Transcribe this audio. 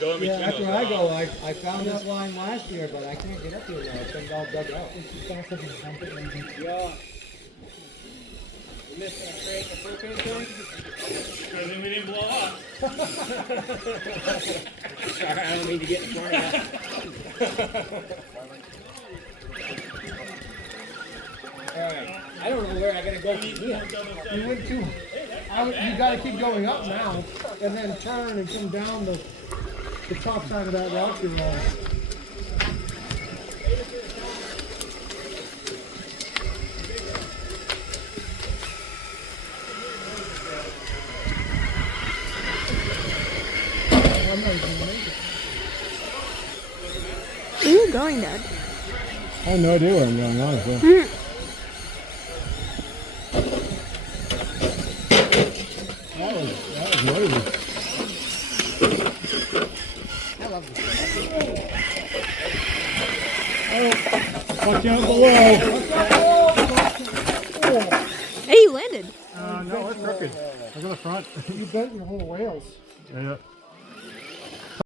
Yeah, that's where I go. I found this line last year, but I can't get up here now. It's been all dug out. Yeah. You missed a propane tank? Because then we didn't blow up. Sorry, I don't mean to get in front of you. Alright, I don't know where I gotta go from here. You went too. You gotta keep going up now, and then turn and come down the top side of that rock you're on. I'm not even gonna make it. Where are you going, Dad? I have no idea where I'm going, honestly. That was noisy. I love this. Oh, watch out below. Hey, you landed. No, it's crooked. Look at the front. You bent your whole whales. Yeah.